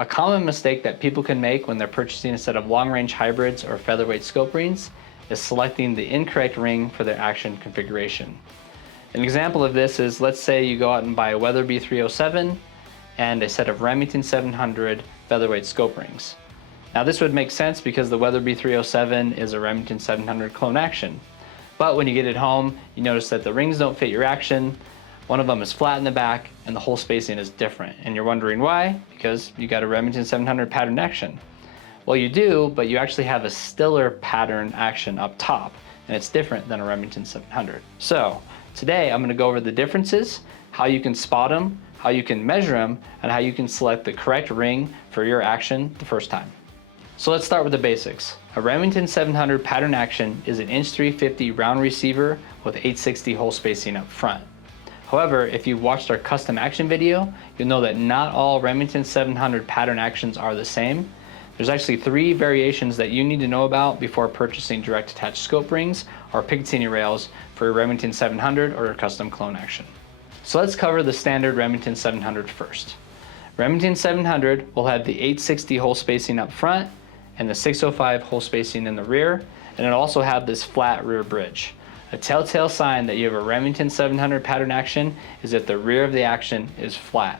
A common mistake that people can make when they're purchasing a set of long-range hybrids or featherweight scope rings is selecting the incorrect ring for their action configuration. An example of this is, let's say you go out and buy a Weatherby 307 and a set of Remington 700 featherweight scope rings. Now this would make sense because the Weatherby 307 is a Remington 700 clone action. But when you get it home, you notice that the rings don't fit your action, one of them is flat in the back, and the hole spacing is different. And you're wondering why? Because you got a Remington 700 pattern action. Well, you do, but you actually have a Stiller pattern action up top, and it's different than a Remington 700. So today I'm going to go over the differences, how you can spot them, how you can measure them, and how you can select the correct ring for your action the first time. So let's start with the basics. A Remington 700 pattern action is an inch 350 round receiver with 860 hole spacing up front. However, if you've watched our custom action video, you'll know that not all Remington 700 pattern actions are the same. There's actually 3 variations that you need to know about before purchasing direct attached scope rings or Picatinny rails for your Remington 700 or your custom clone action. So let's cover the standard Remington 700 first. Remington 700 will have the 860 hole spacing up front and the 605 hole spacing in the rear, and it'll also have this flat rear bridge. A telltale sign that you have a Remington 700 pattern action is that the rear of the action is flat.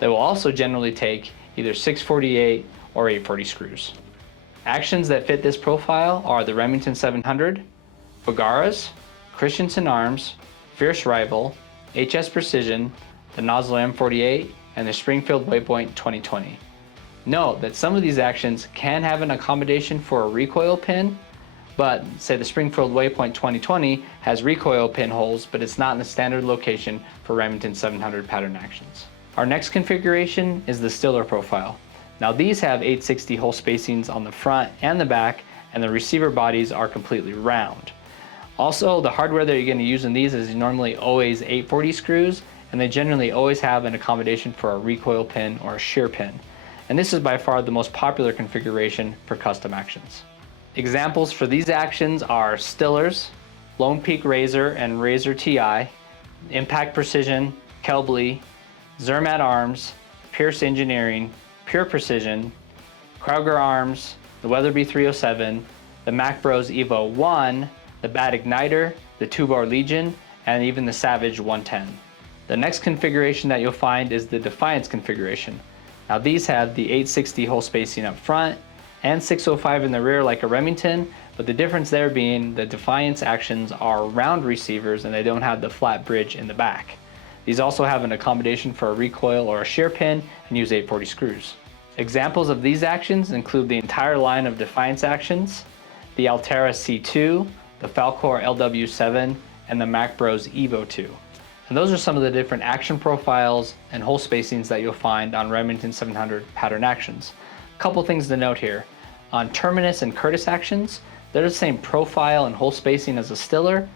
They will also generally take either 648 or 840 screws. Actions that fit this profile are the Remington 700, Bergara's, Christensen Arms, Fierce Rival, HS Precision, the Nozzle M48, and the Springfield Waypoint 2020. Note that some of these actions can have an accommodation for a recoil pin, but say the Springfield Waypoint 2020 has recoil pin holes, but it's not in the standard location for Remington 700 pattern actions. Our next configuration is the Stiller profile. Now these have 860 hole spacings on the front and the back, and the receiver bodies are completely round. Also, the hardware that you're going to use in these is normally always 840 screws, and they generally always have an accommodation for a recoil pin or a shear pin. And this is by far the most popular configuration for custom actions. Examples for these actions are Stillers, Lone Peak Razor and Razor TI, Impact Precision, Kelbley, Zermatt Arms, Pierce Engineering, Pure Precision, Krauger Arms, the Weatherby 307, the Mac Bros Evo 1, the Bat Igniter, the Tubar Legion, and even the Savage 110. The next configuration that you'll find is the Defiance configuration. Now these have the 860 hole spacing up front and 605 in the rear like a Remington, but the difference there being the Defiance actions are round receivers and they don't have the flat bridge in the back. These also have an accommodation for a recoil or a shear pin and use 840 screws. Examples of these actions include the entire line of Defiance actions, the Altera C2, the Falcor LW7, and the Mac Bros Evo 2. And those are some of the different action profiles and hole spacings that you'll find on Remington 700 pattern actions. Couple things to note here. On Terminus and Curtis actions, they're the same profile and hole spacing as a Stiller,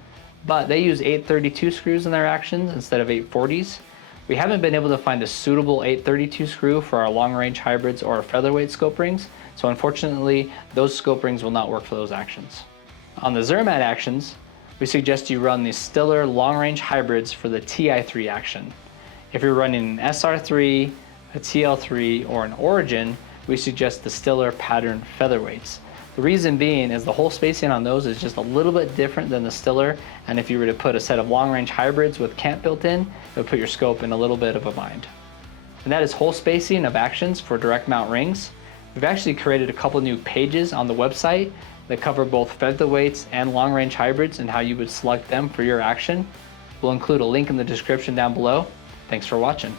but they use 832 screws in their actions instead of 840s. We haven't been able to find a suitable 832 screw for our long-range hybrids or our featherweight scope rings, so unfortunately those scope rings will not work for those actions. On the Zermatt actions, we suggest you run the Stiller long-range hybrids for the TI3 action. If you're running an SR3, a TL3, or an Origin, we suggest the Stiller pattern featherweights. The reason being is the hole spacing on those is just a little bit different than the Stiller, and if you were to put a set of long-range hybrids with camp built in, it would put your scope in a little bit of a bind. And that is hole spacing of actions for direct mount rings. We've actually created a couple new pages on the website that cover both featherweights and long-range hybrids and how you would select them for your action. We'll include a link in the description down below. Thanks for watching.